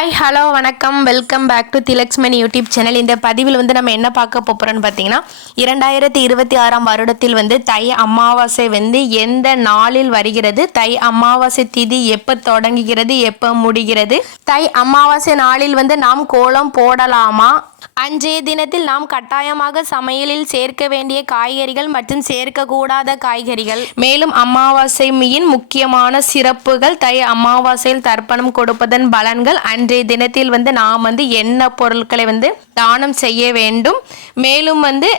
Hi hello வணக்கம். Welcome back to Thilaksmani YouTube channel இந்த பதிவில் வந்து நம்ம என்ன பார்க்க போகிறோம்னு பார்த்தீங்கன்னா இரண்டாயிரத்தி இருபத்தி ஆறாம் வருடத்தில் வந்து தை அமாவாசை வந்து எந்த நாளில் வருகிறது? தை அமாவாசை திதி எப்போ தொடங்குகிறது? எப்போ முடிகிறது? தை அமாவாசை நாளில் வந்து நாம் கோலம் போடலாமா? அன்றைய தினத்தில் நாம் கட்டாயமாக சமையலில் சேர்க்க வேண்டிய காய்கறிகள் மற்றும் சேர்க்கக்கூடாத காய்கறிகள். மேலும் அமாவாசையின் முக்கியமான சிறப்புகள் தை அமாவாசையில் தர்ப்பணம் கொடுப்பதன் பலன்கள். அன்றைய தினத்தில் வந்து நாம் வந்து என்ன பொருட்களை வந்து தானம் செய்ய வேண்டும்? மேலும் வந்து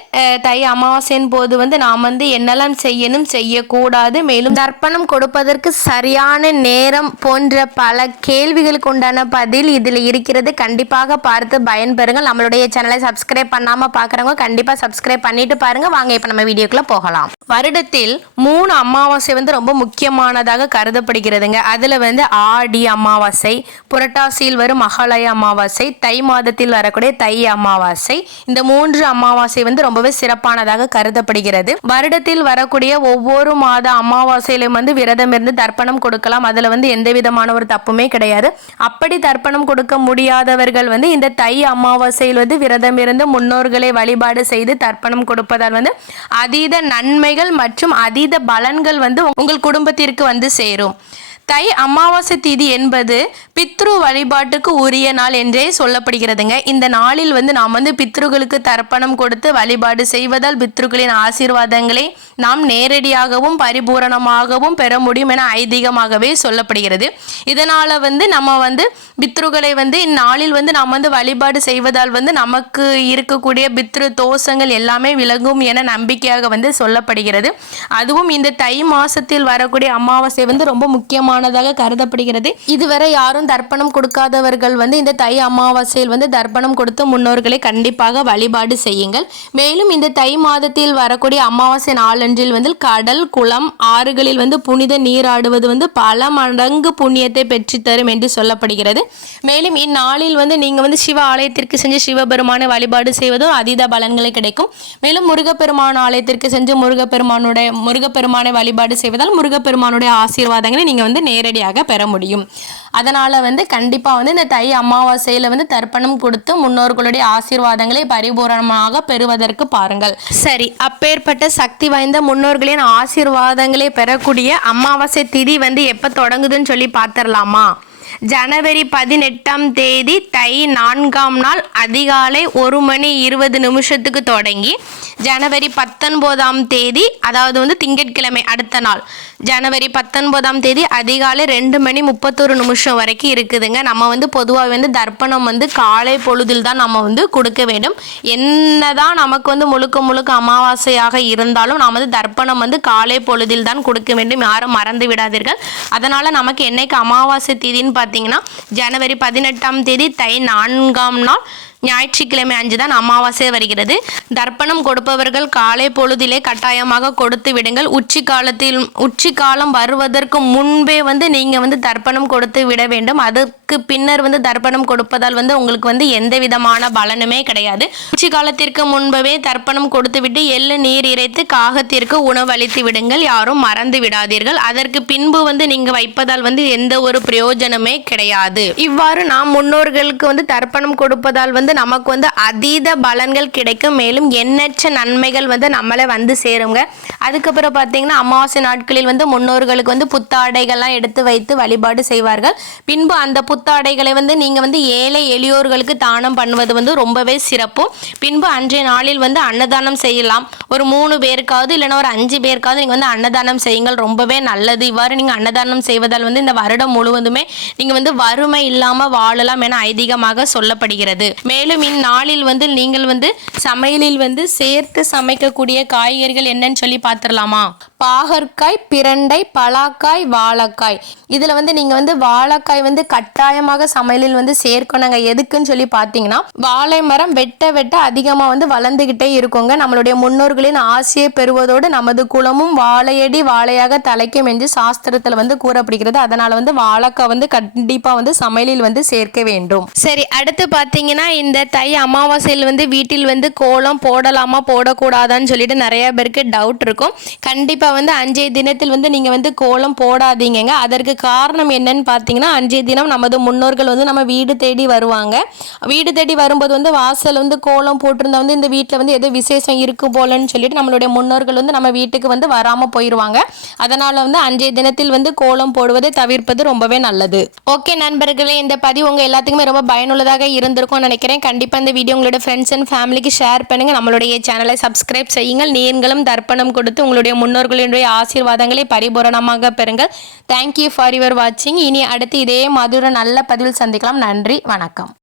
தை அமாவாசையின் போது வந்து நாம் வந்து என்னெல்லாம் செய்யணும் செய்யக்கூடாது. மேலும் தர்ப்பணம் கொடுப்பதற்கு சரியான நேரம் போன்ற பல கேள்விகளுக்கு உண்டான பதில் இதில் இருக்கிறது. கண்டிப்பாக பார்த்து பயன்பெறுங்கள். நம்மளுடைய சேனலை சப்ஸ்கிரைப் பண்ணாமல் பார்க்குறவங்க கண்டிப்பாக சப்ஸ்கிரைப் பண்ணிட்டு பாருங்க. வாங்க இப்போ நம்ம வீடியோக்குள்ளே போகலாம். வருடத்தில் மூணு அமாவாசை வந்து ரொம்ப முக்கியமானதாக கருதப்படுகிறதுங்க. அதில் வந்து ஆடி அமாவாசை புரட்டாசியில் வரும் மகாலய அமாவாசை தை மாதத்தில் வரக்கூடிய தை அமாவாசை இந்த மூன்று அமாவாசை வந்து ரொம்பவே சிறப்பானதாக கருதப்படுகிறது. வருடத்தில் வரக்கூடிய ஒவ்வொரு மாத அமாவாசையிலும் வந்து விரதம் இருந்து தர்ப்பணம் கொடுக்கலாம். அதில் வந்து எந்த விதமான ஒரு தப்புமே கிடையாது. அப்படி தர்ப்பணம் கொடுக்க முடியாதவர்கள் வந்து இந்த தை அமாவாசையில் வந்து விரதம் இருந்து முன்னோர்களை வழிபாடு செய்து தர்ப்பணம் கொடுப்பதால் வந்து அதீத நன்மைகள் மற்றும் அதீத பலன்கள் வந்து உங்கள் குடும்பத்திற்கு வந்து சேரும். தை அமாவாசை தீதி என்பது பித்ரு வழிபாட்டுக்கு உரிய நாள் என்றே சொல்லப்படுகிறதுங்க. இந்த நாளில் வந்து நாம் வந்து பித்ருகளுக்கு தர்ப்பணம் கொடுத்து வழிபாடு செய்வதால் பித்ருக்களின் ஆசீர்வாதங்களை நாம் நேரடியாகவும் பரிபூரணமாகவும் பெற முடியும் என ஐதீகமாகவே சொல்லப்படுகிறது. இதனால் வந்து நம்ம வந்து பித்ருகளை வந்து இந்நாளில் வந்து நாம் வந்து வழிபாடு செய்வதால் வந்து நமக்கு இருக்கக்கூடிய பித்ரு தோஷங்கள் எல்லாமே விலகும் என நம்பிக்கையாக வந்து சொல்லப்படுகிறது. அதுவும் இந்த தை மாசத்தில் வரக்கூடிய அமாவாசை வந்து ரொம்ப முக்கியமான முக்கியமானதாக கருதப்படுகிறது. இதுவரை யாரும் தர்ப்பணம் கொடுக்காதவர்கள் வந்து இந்த தை அமாவாசையில் வந்து தர்ப்பணம் கொடுத்து முன்னோர்களை கண்டிப்பாக வழிபாடு செய்யுங்கள். மேலும் இந்த தை மாதத்தில் வரக்கூடிய அமாவாசை நாளன்றில் வந்து கடல் குளம் ஆறுகளில் வந்து புனித நீராடுவது வந்து பல மடங்கு புண்ணியத்தை பெற்றுத்தரும் என்று சொல்லப்படுகிறது. மேலும் இந்நாளில் வந்து நீங்கள் வந்து சிவ ஆலயத்திற்கு சென்று சிவபெருமானை வழிபாடு செய்வதும் அதீத பலன்களை கிடைக்கும். மேலும் முருகப்பெருமான் ஆலயத்திற்கு சென்று முருகப்பெருமானுடைய முருகப்பெருமானை வழிபாடு செய்வதால் முருகப்பெருமானுடைய ஆசீர்வாதங்களை நீங்கள் வந்து நேரடியாக பெற முடியும். அதனால் வந்து கண்டிப்பாக வந்து இந்த தை அமாவாசையில் வந்து தர்ப்பணம் கொடுத்து முன்னோர்களுடைய ஆசீர்வாதங்களை பரிபூரணமாக பெறுவதற்கு பாருங்கள். சரி அப்பேற்பட்ட சக்தி வாய்ந்த முன்னோர்களின் ஆசீர்வாதங்களை பெறக்கூடிய அமாவாசை திதி வந்து எப்போ தொடங்குதுன்னு சொல்லி பார்த்துடலாமா ஜனவரி பதினெட்டாம் தேதி தை நான்காம் நாள் அதிகாலை ஒரு மணி இருபது நிமிஷத்துக்கு தொடங்கி ஜனவரி பத்தொன்பதாம் தேதி அதாவது வந்து திங்கட்கிழமை அடுத்த நாள். ஜனவரி பத்தொன்பதாம் தேதி அதிகாலை ரெண்டு மணி முப்பத்தொரு நிமிஷம் வரைக்கும் இருக்குதுங்க. நம்ம வந்து பொதுவாக வந்து தர்ப்பணம் வந்து காலை பொழுதில் தான் நம்ம வந்து கொடுக்க வேண்டும். என்னதான் நமக்கு வந்து முழுக்க முழுக்க அமாவாசையாக இருந்தாலும் நாம் வந்து தர்ப்பணம் வந்து காலை பொழுதில் தான் கொடுக்க வேண்டும். யாரும் மறந்து விடாதீர்கள். அதனால் நமக்கு என்னைக்கு அமாவாசை தேதின்னு பார்த்தீங்கன்னா ஜனவரி பதினெட்டாம் தேதி தை நான்காம் நாள் ஞாயிற்றுக்கிழமை அஞ்சு தான் அமாவாசை வருகிறது. தர்ப்பணம் கொடுப்பவர்கள் காலை பொழுதிலே கட்டாயமாக கொடுத்து விடுங்கள். உச்சி காலத்தில் உச்சி காலம் வருவதற்கு முன்பே வந்து நீங்கள் வந்து தர்ப்பணம் கொடுத்து விட வேண்டும். அது அதற்கு பின்னர் வந்து தர்ப்பணம் கொடுப்பதால் வந்து உங்களுக்கு வந்து எந்த விதமான பலனுமே கிடையாது. உச்சி காலத்திற்கு முன்பவே தர்ப்பணம் கொடுத்துவிட்டு எள்ளு நீர் இறைத்து காகத்திற்கு உணவு அளித்து விடுங்கள். யாரும் மறந்து விடாதீர்கள். அதற்கு பின்பு வந்து நீங்க வைப்பதால் வந்து எந்த ஒரு பிரயோஜனமே கிடையாது. இவ்வாறு நாம் முன்னோர்களுக்கு வந்து தர்ப்பணம் கொடுப்பதால் வந்து நமக்கு வந்து அதீத பலன்கள் கிடைக்கும். மேலும் எண்ணற்ற நன்மைகள் வந்து நம்மளை வந்து சேருங்க. அதுக்கப்புறம் பார்த்தீங்கன்னா அமாவாசை நாட்களில் வந்து முன்னோர்களுக்கு வந்து புத்தாடைகள்லாம் எடுத்து வைத்து வழிபாடு செய்வார்கள். பின்பு அந்த புத்தாடைகளை வந்து நீங்கள் வந்து ஏழை எளியோர்களுக்கு தானம் பண்ணுவது வந்து ரொம்பவே சிறப்பு. பின்பு அன்றைய நாளில் வந்து அன்னதானம் செய்யலாம். ஒரு மூணு பேருக்காவது இல்லைன்னா ஒரு அஞ்சு பேருக்காவது நீங்கள் வந்து அன்னதானம் செய்யுங்கள். ரொம்பவே நல்லது. இவ்வாறு நீங்கள் அன்னதானம் செய்வதால் வந்து இந்த வருடம் முழுவதுமே நீங்கள் வந்து வறுமை இல்லாமல் வாழலாம் என ஐதீகமாக சொல்லப்படுகிறது. மேலும் இந்நாளில் வந்து நீங்கள் வந்து சமையலில் வந்து சேர்த்து சமைக்கக்கூடிய காய்கறிகள் என்னன்னு சொல்லி பார்த்துடலாமா? பாகற்காய் பிரண்டை பலாக்காய் வாழைக்காய். இதில் வந்து நீங்கள் வந்து வாழைக்காய் வந்து கட்டாயமாக சமையலில் வந்து சேர்க்கணுங்க எதுக்குன்னு சொல்லி பார்த்தீங்கன்னா வாழை மரம் வெட்ட வெட்ட அதிகமாக வந்து வளர்ந்துக்கிட்டே இருக்குங்க. நம்மளுடைய முன்னோர்களின் ஆசையை பெறுவதோடு நமது குலமும் வாழையடி வாழையாக தலைக்கும் என்று சாஸ்திரத்தில் வந்து கூறப்படுகிறது. அதனால் வந்து வாழைக்காய் வந்து கண்டிப்பாக வந்து சமையலில் வந்து சேர்க்க வேண்டும். சரி அடுத்து பார்த்தீங்கன்னா இந்த தை அமாவாசையில் வந்து வீட்டில் வந்து கோலம் போடலாமா போடக்கூடாதான்னு சொல்லிட்டு நிறைய பேருக்கு டவுட் இருக்கும். கண்டிப்பாக கண்டிப்பாக வந்து அஞ்சே தினத்தில் வந்து நீங்கள் வந்து கோலம் போடாதீங்கங்க. அதற்கு காரணம் என்னன்னு பார்த்தீங்கன்னா அஞ்சே தினம் நமது முன்னோர்கள் வந்து நம்ம வீடு தேடி வருவாங்க. வீடு தேடி வரும்போது வந்து வாசல் வந்து கோலம் போட்டிருந்தா வந்து இந்த வீட்டில் வந்து ஏதோ விசேஷம் இருக்கும் போலன்னு சொல்லிட்டு நம்மளுடைய முன்னோர்கள் வந்து நம்ம வீட்டுக்கு வந்து வராமல் போயிடுவாங்க அதனால் வந்து அஞ்சே தினத்தில் வந்து கோலம் போடுவதை தவிர்ப்பது ரொம்பவே நல்லது. ஓகே நண்பர்களே இந்த பதிவு உங்கள் எல்லாத்துக்குமே ரொம்ப பயனுள்ளதாக இருந்திருக்கும்னு நினைக்கிறேன். கண்டிப்பாக இந்த வீடியோ உங்களோட ஃப்ரெண்ட்ஸ் அண்ட் ஃபேமிலிக்கு ஷேர் பண்ணுங்கள் நம்மளுடைய சேனலை சப்ஸ்கிரைப் செய்யுங்கள். நீங்களும் தர்ப்பணம் கொடுத்து உங்களுடைய முன்னோர்களுடைய ஆசீர்வாதங்களை பரிபூரணமாக பெறுங்கள். தேங்க்யூ ஃபார் யுவர் வாட்சிங் இனி அடுத்து இதே மாதிரி நல்ல பதிவில் சந்திக்கலாம். நன்றி. வணக்கம்.